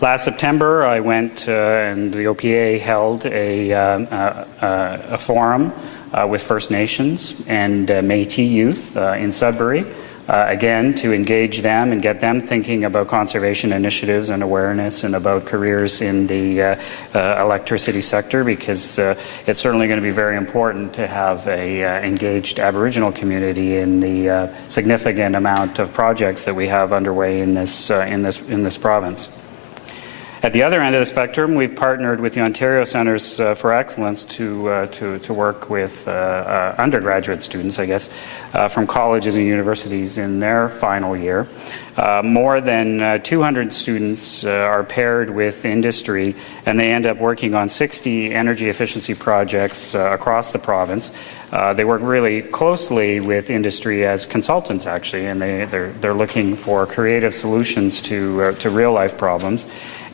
Last September, I went and the OPA held a forum with First Nations and Métis youth in Sudbury, again, to engage them and get them thinking about conservation initiatives and awareness and about careers in the electricity sector, because it's certainly going to be very important to have a engaged Aboriginal community in the significant amount of projects that we have underway in this province. At the other end of the spectrum, we've partnered with the Ontario Centres for Excellence to work with undergraduate students, I guess, from colleges and universities in their final year. More than 200 students are paired with industry, and they end up working on 60 energy efficiency projects across the province. They work really closely with industry as consultants, actually, and they're looking for creative solutions to real-life problems.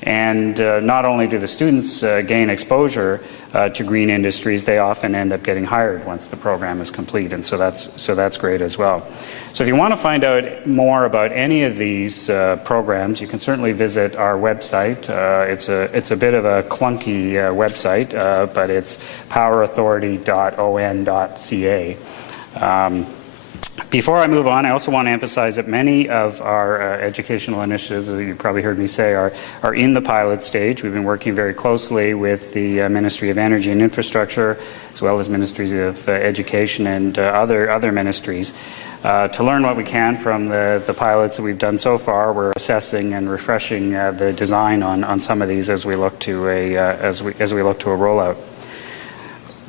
And not only do the students gain exposure to green industries, they often end up getting hired once the program is complete, and so that's great as well. So if you want to find out more about any of these programs, you can certainly visit our website. It's a bit of a clunky website, but it's powerauthority.on.ca. Before I move on, I also want to emphasize that many of our educational initiatives, as you probably heard me say, are in the pilot stage. We've been working very closely with the Ministry of Energy and Infrastructure, as well as Ministries of Education and other ministries. To learn what we can from the pilots that we've done so far, we're assessing and refreshing the design on some of these as we look to a rollout.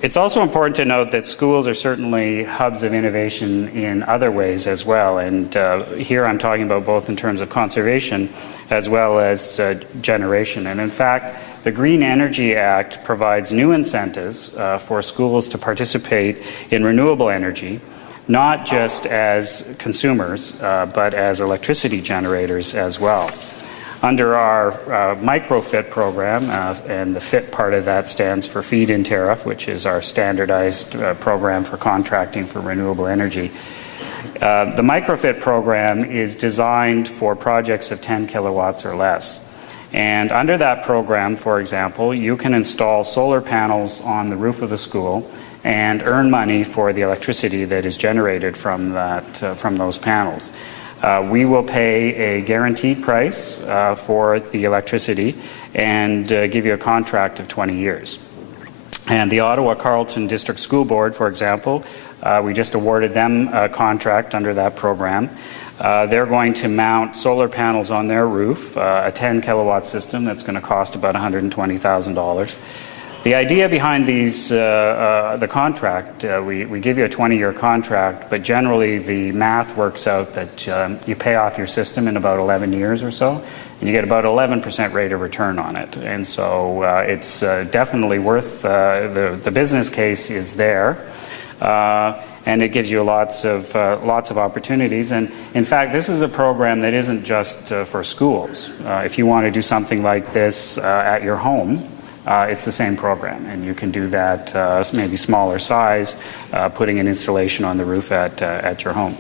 It's also important to note that schools are certainly hubs of innovation in other ways as well, and here I'm talking about both in terms of conservation as well as generation. And in fact, the Green Energy Act provides new incentives for schools to participate in renewable energy, not just as consumers, but as electricity generators as well. Under our microfit program, and the FIT part of that stands for Feed-in Tariff, which is our standardized program for contracting for renewable energy. The microfit program is designed for projects of 10 kilowatts or less. And under that program, for example, you can install solar panels on the roof of the school and earn money for the electricity that is generated from those panels. We will pay a guaranteed price for the electricity and give you a contract of 20 years. And the Ottawa-Carleton District School Board, for example, we just awarded them a contract under that program. They're going to mount solar panels on their roof, a 10 kilowatt system that's going to cost about $120,000. The idea behind these, the contract, we give you a 20-year contract, but generally the math works out that you pay off your system in about 11 years or so, and you get about 11% rate of return on it. And so it's definitely worth, the business case is there, and it gives you lots of opportunities. And in fact, this is a program that isn't just for schools. If you want to do something like this at your home, it's the same program, and you can do that maybe smaller size, putting an installation on the roof at your home.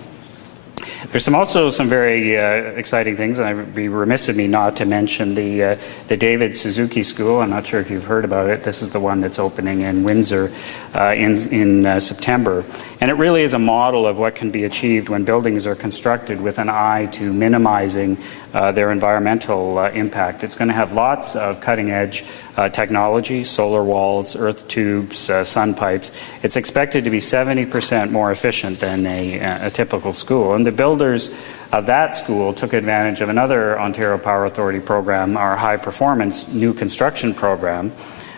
There's also some very exciting things, and I'd be remiss of me not to mention the David Suzuki School. I'm not sure if you've heard about it. This is the one that's opening in Windsor in September. And it really is a model of what can be achieved when buildings are constructed with an eye to minimizing their environmental impact. It's going to have lots of cutting-edge technology, solar walls, earth tubes, sun pipes. It's expected to be 70% more efficient than a typical school. And the builders of that school took advantage of another Ontario Power Authority program, our high-performance new construction program.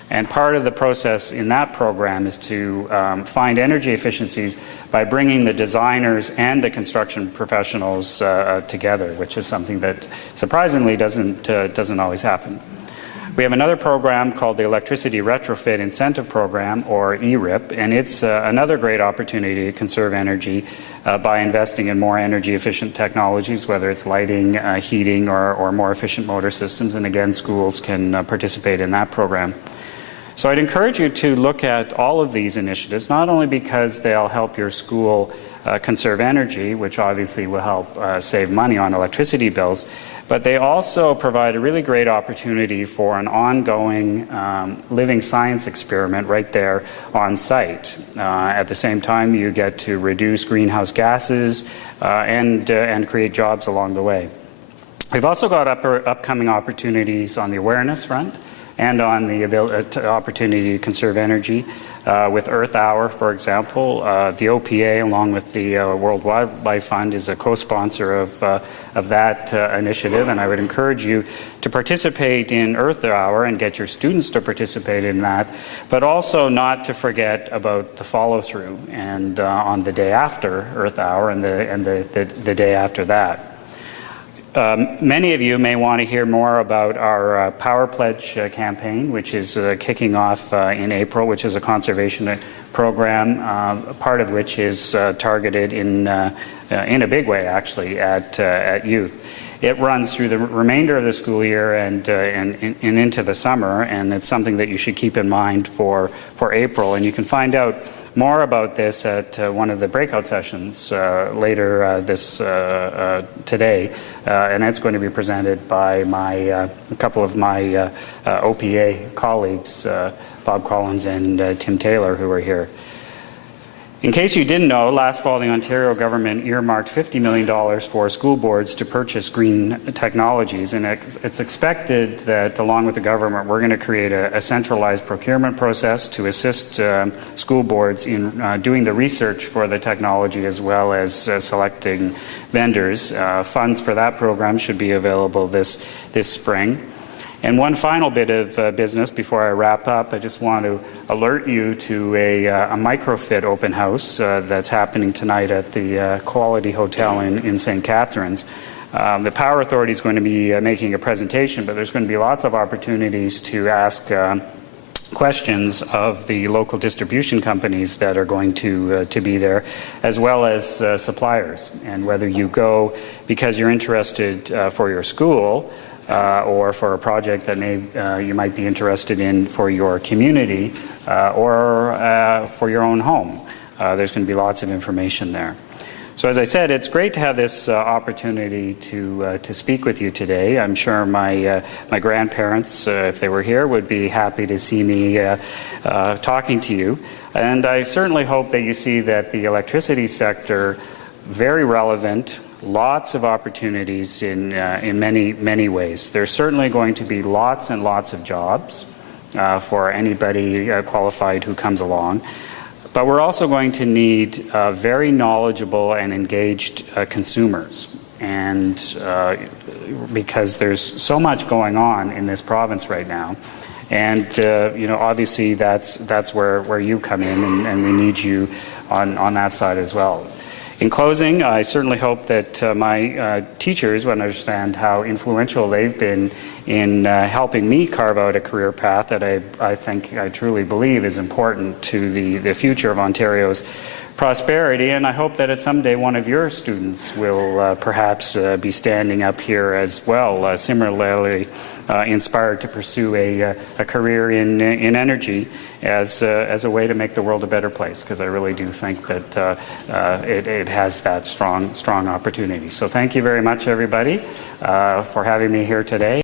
And part of the process in that program is to find energy efficiencies by bringing the designers and the construction professionals together, which is something that surprisingly doesn't always happen. We have another program called the Electricity Retrofit Incentive Program, or ERIP, and it's another great opportunity to conserve energy by investing in more energy efficient technologies, whether it's lighting, heating, or more efficient motor systems. And again, schools can participate in that program. So I'd encourage you to look at all of these initiatives, not only because they'll help your school conserve energy, which obviously will help save money on electricity bills, but they also provide a really great opportunity for an ongoing living science experiment right there on site. At the same time, you get to reduce greenhouse gases and create jobs along the way. We've also got upcoming opportunities on the awareness front and on the opportunity to conserve energy. With Earth Hour, for example, the OPA, along with the World Wildlife Fund, is a co-sponsor of that initiative, and I would encourage you to participate in Earth Hour and get your students to participate in that, but also not to forget about the follow-through and on the day after Earth Hour and the day after that. Many of you may want to hear more about our Power Pledge campaign, which is kicking off in April, which is a conservation program, part of which is targeted in a big way, actually, at youth. It runs through the remainder of the school year and into the summer, and it's something that you should keep in mind for April. And you can find out more about this at one of the breakout sessions later today, and that's going to be presented by a couple of my OPA colleagues, Bob Collins and Tim Taylor, who are here. In case you didn't know, last fall the Ontario government earmarked $50 million for school boards to purchase green technologies, and it's expected that along with the government we're going to create a centralized procurement process to assist school boards in doing the research for the technology as well as selecting vendors. Funds for that program should be available this spring. And one final bit of business before I wrap up, I just want to alert you to a microfit open house that's happening tonight at the Quality Hotel in St. Catharines. The Power Authority is going to be making a presentation, but there's going to be lots of opportunities to ask questions of the local distribution companies that are going to be there, as well as suppliers. And whether you go because you're interested for your school, or for a project that you might be interested in for your community or for your own home. There's going to be lots of information there. So as I said, it's great to have this opportunity to speak with you today. I'm sure my grandparents, if they were here, would be happy to see me talking to you. And I certainly hope that you see that the electricity sector, very relevant, lots of opportunities in many ways. There's certainly going to be lots and lots of jobs for anybody qualified who comes along. But we're also going to need very knowledgeable and engaged consumers. And because there's so much going on in this province right now. And obviously that's where you come in, and we need you on that side as well. In closing, I certainly hope that my teachers will understand how influential they've been in helping me carve out a career path that I truly believe is important to the future of Ontario's prosperity. And I hope that someday one of your students will perhaps be standing up here as well, similarly inspired to pursue a career in energy as a way to make the world a better place, because I really do think that it has that strong opportunity. So thank you very much, everybody, for having me here today.